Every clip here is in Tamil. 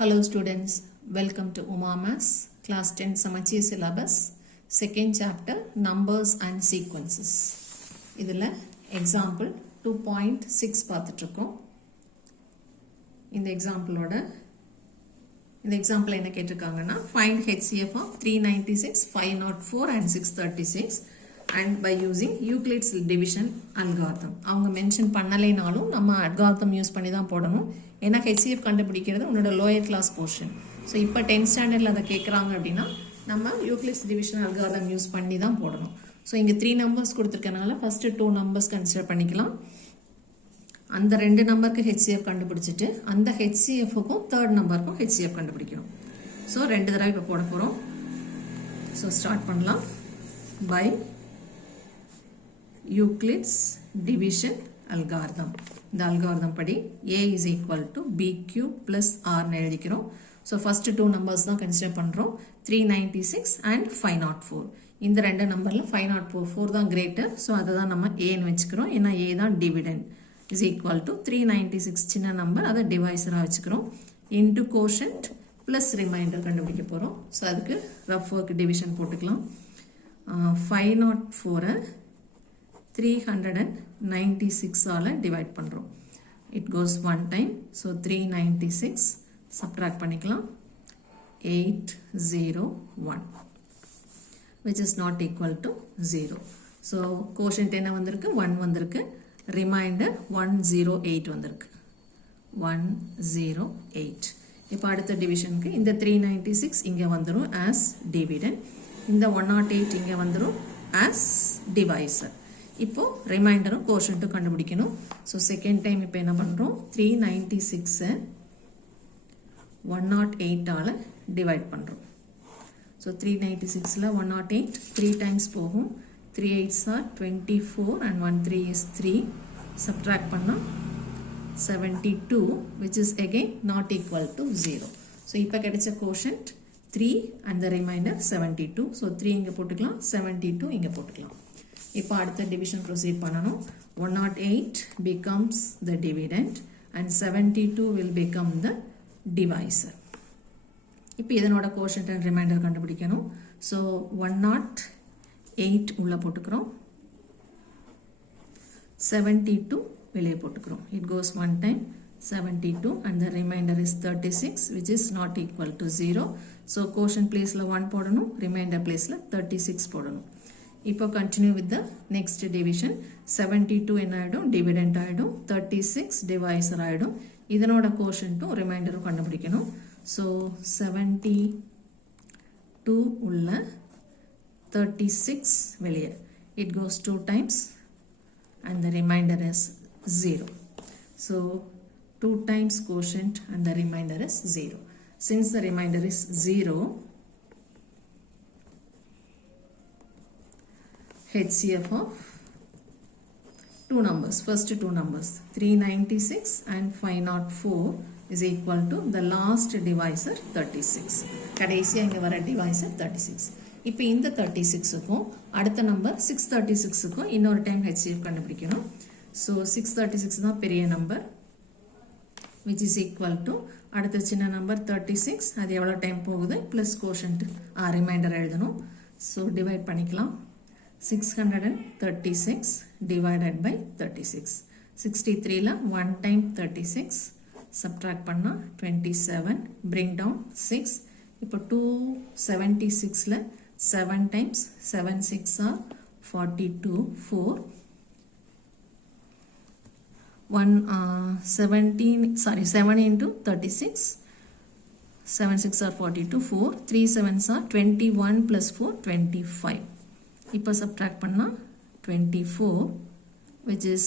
Hello students, welcome to Uma Maths, class 10 Samacheer syllabus, second chapter numbers and sequences. இதில் example 2.6 பார்த்துட்ருக்கோம். இந்த example என்ன கேட்டிருக்காங்கன்னா find HCF of 396, 504 and 636 and by using Euclid's division algorithm. அவங்க மென்ஷன் பண்ணலைனாலும் நம்ம algorithm யூஸ் பண்ணி தான் போடணும். ஏன்னா HCF கண்டுபிடிக்கிறது உன்னோட லோயர் கிளாஸ் போர்ஷன். ஸோ இப்போ 10th ஸ்டாண்டர்டில் அதை கேட்குறாங்க அப்படின்னா நம்ம யூக்ளிட்ஸ் டிவிஷன் அல்காரிதம் யூஸ் பண்ணி தான் போடணும். ஸோ இங்கே 3 நம்பர்ஸ் கொடுத்துருக்கனால ஃபஸ்ட்டு 2 நம்பர்ஸ் கன்சிடர் பண்ணிக்கலாம். அந்த 2 நம்பருக்கு HCF கண்டுபிடிச்சிட்டு அந்த HCFக்கும் 3rd நம்பருக்கும் HCF கண்டுபிடிக்கணும். ஸோ 2 தடவை இப்போ போட போகிறோம். ஸோ ஸ்டார்ட் பண்ணலாம். By Euclid's division algorithm. இந்த algorithm படி a is equal to b cube plus r னு எழுதிக்கிறோம். So first 2 numbers தான் consider பண்றோம். 396 and 504. இந்த 2 நம்பர்ல 504 தான் greater. So அதை தான் நம்ம a னு வச்சுக்கிறோம். ஏன்னா a தான் dividend is equal to 396 சின்ன நம்பர் அதை டிவைசரா வச்சுக்கிறோம். into quotient plus remainder கண்டுபிடிக்க போறோம். So அதுக்கு rough work division போட்டுக்கலாம். 504 396 ஆல டிவைட் பண்றோம். It goes one time. So 396 subtract பண்ணிக்கலாம். 801 which is not equal to 0. So quotient என்ன வந்திருக்கு? 1 வந்திருக்கு. Remainder 108 வந்திருக்கு. 108. இப்போ அடுத்த டிவிஷனுக்கு இந்த 396 இங்க வந்துரும் as dividend. இந்த 108 இங்க வந்துரும் as divisor. இப்போ ரிமைண்டரும் கோஷன்ட்டும் கண்டுபிடிக்கணும். ஸோ செகண்ட் டைம் இப்போ என்ன பண்ணுறோம்? 396 108 ஆல் டிவைட் பண்ணுறோம். ஸோ 396ல் 108 3 டைம்ஸ் போகும். 3 8s are 24 and 1 3 is 3. Subtract பண்ணால் 72 which is again not equal to 0. So இப்போ கிடைச்ச quotient 3 and the remainder 72. So 3 இங்கே போட்டுக்கலாம், 72 இங்கே போட்டுக்கலாம். இப்போ அடுத்த டிவிஷன் ப்ரொசீட் பண்ணணும். 108 becomes the dividend and 72 will become the divisor. இப்போ இதனோட கோஷன்ட் அண்ட் ரிமைண்டர் கண்டுபிடிக்கணும். ஸோ 108 உள்ள போட்டுக்கிறோம், 72 வெளியே போட்டுக்கிறோம். It goes one time 72 and the remainder is 36 which is not equal to 0. So quotient பிளேஸில் 1 போடணும், ரிமைண்டர் பிளேஸில் 36 போடணும். இப்போ continue with the next division. 72 என்ன ஆயிடும்? dividend ஆயிடும். 36 divisor ஆயிடும். இதனோட கோஷன்ட்டும் ரிமைண்டரும் கண்டுபிடிக்கணும். ஸோ 72 உள்ள 36 வெளியே. It goes 2 times and the remainder is 0. So 2 times quotient and the remainder is 0. Since the remainder is 0, HCF of 2 numbers, first 2 numbers 396 and 504 is equal to the last divisor 36. கடைசியா இங்க வர divisor 36. இப்போ இந்த 36க்கும் அடுத்த நம்பர் 636க்கும் இன்னொரு டைம் HCF கண்டுபிடிக்கணும். So 636 தான் பெரிய number which is equal to அடுத்த சின்ன நம்பர் 36. அது எவ்வளவு டைம் போகுது plus quotient ரிமைண்டர் எழுதணும். So divide பண்ணிக்கலாம். 636 divided by 36. 63ல 1 time 36 subtract பண்ணா 27, bring down 6. இப்போ 276ல 7 times 7 6 are 42, 4 7 into 36, 7 6 are 42, 4 3 7s are 21 plus 4 25. இப்போ subtract பண்ணா 24 which is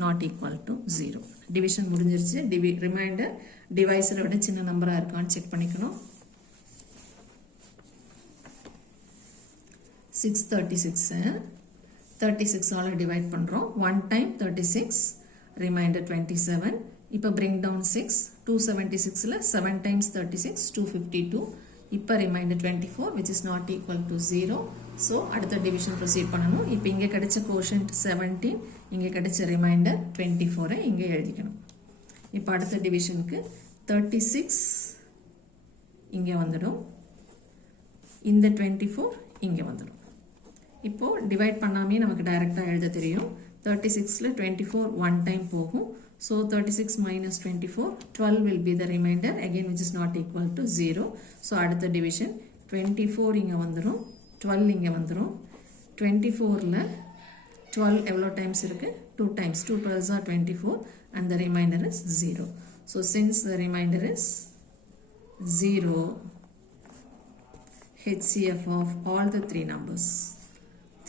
not equal to 0. division முடிஞ்சிருச்சு. remainder divisor விட சின்ன நம்பரா இருக்கான்னு செக் பண்ணிக்கணும். 636 ஆல டிவைட் பண்றோம். 1 time 36, remainder 27. இப்போ bring down 6, 276ல 7 times 36 252. இப்போ remainder 24 which is not equal to 0. So அடுத்த டிவிஷன் ப்ரொசீட் பண்ணணும். இப்போ இங்கே கிடைச்ச கோஷன்ட் 17, இங்கே கிடைச்ச ரிமைண்டர் 24 இங்கே எழுதிக்கணும். இப்போ அடுத்த டிவிஷனுக்கு 36 இங்கே வந்துடும், இந்த 24 இங்கே வந்துடும். இப்போ டிவைட் பண்ணாமே நமக்கு டைரெக்டாக எழுத தெரியும். 36ல 24 1 டைம் போகும். So 36 minus 24, 12 will be the remainder again which is not equal to 0. So அடுத்த division 24 இங்கே வந்துடும், 12 இங்கே வந்துடும். 24ல 12 எவ்வளோ டைம்ஸ் இருக்கு? 2 times. 2 12s are 24 and the remainder is 0. So since the remainder is 0, HCF of all the three numbers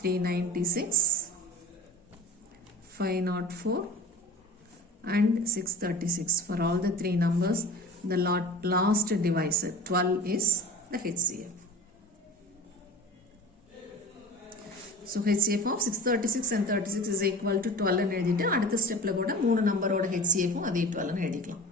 396, 504 and 636. For all the three numbers, the last divisor 12 is the HCF. So HCF of 636 and 36 is equal to 12 and எழுதிட்டு அடுத்த ஸ்டெப்ல கூட மூணு நம்பரோட HCF அதே 12 எழுதிக்கலாம்.